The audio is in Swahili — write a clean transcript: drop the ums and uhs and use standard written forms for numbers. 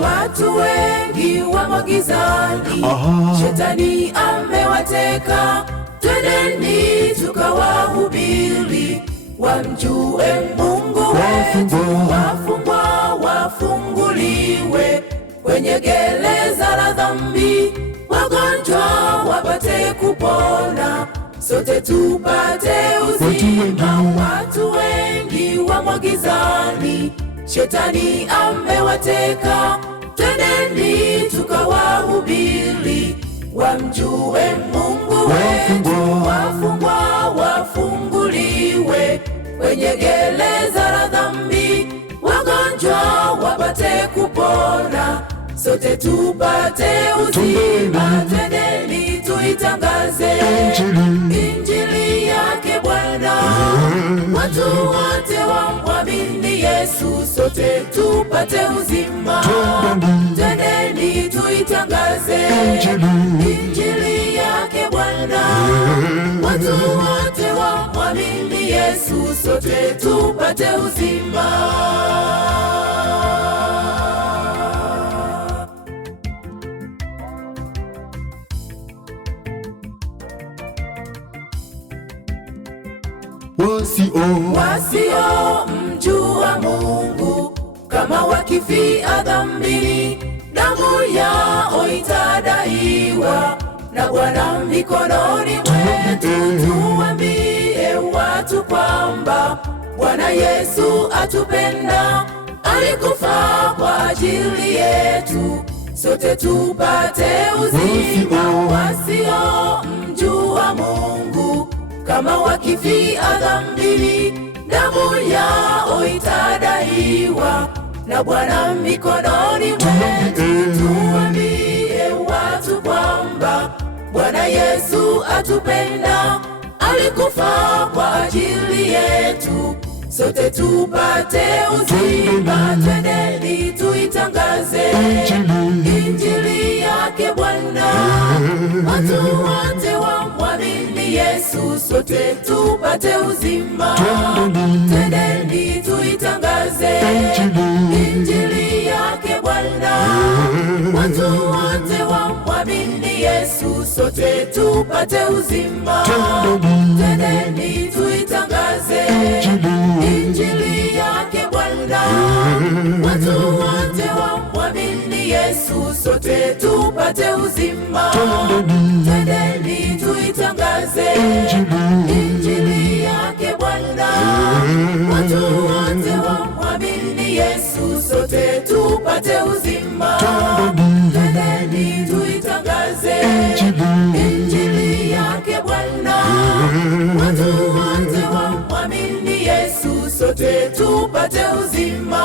watu wengi wamo gizani, Shetani amewateka. Twendeni tukawahubiri, wamjue Mungu wetu. Wafungwa wafunguliwe kwenye gereza la dhambi, wagonjwa wapate kupona, sote tupate uzima. Watu wengi wamo gizani, Shetani amewateka. Twendeni tukawahubiri, wamjue Mungu wetu. Wafungwa wafunguliwe kwenye gereza la dhambi, wagonjwa wapate kupona, sote tupate uzima. Twendeni tuitangaze Injili yake Bwana, watu wote wamwamini Yesu, sote tupate uzima. Twendeni tuitangaze Injili yake Bwana, watu wote wamwamini Yesu, sote tupate uzima. Wasio mjua Mungu, kama wakifia dhambini, damu yao itadaiwa na Bwana mikononi mwetu. Tuambie watu kwamba Bwana Yesu atupenda, alikufa kwa ajili yetu, sote tupate uzima. Wasio mjua Mungu, kama wakifia dhambini, damu yao itadaiwa na Bwana mikononi mwetu. Tuambie watu kwamba Bwana Yesu atupenda, alikufa kwa ajili yetu, sote tupate uzima. Twendeni tuitangaze Injili yake Bwana, watu wote wamwamini Yesu, sote tupate uzima. Twendeni tuitangaze Injili yake Bwana, watu wote wamwamini Yesu, sote tupate uzima. Twendeni tuitangaze Injili yake Bwana, watu wote wamwamini Yesu, sote tupate uzima. Twendeni tuitangaze Injili yake Bwana, watu wote wamwamini Yesu, sote tupate uzima. Twendeni tuitangaze Injili yake Bwana, watu wote wamwamini Yesu, sote tupate uzima.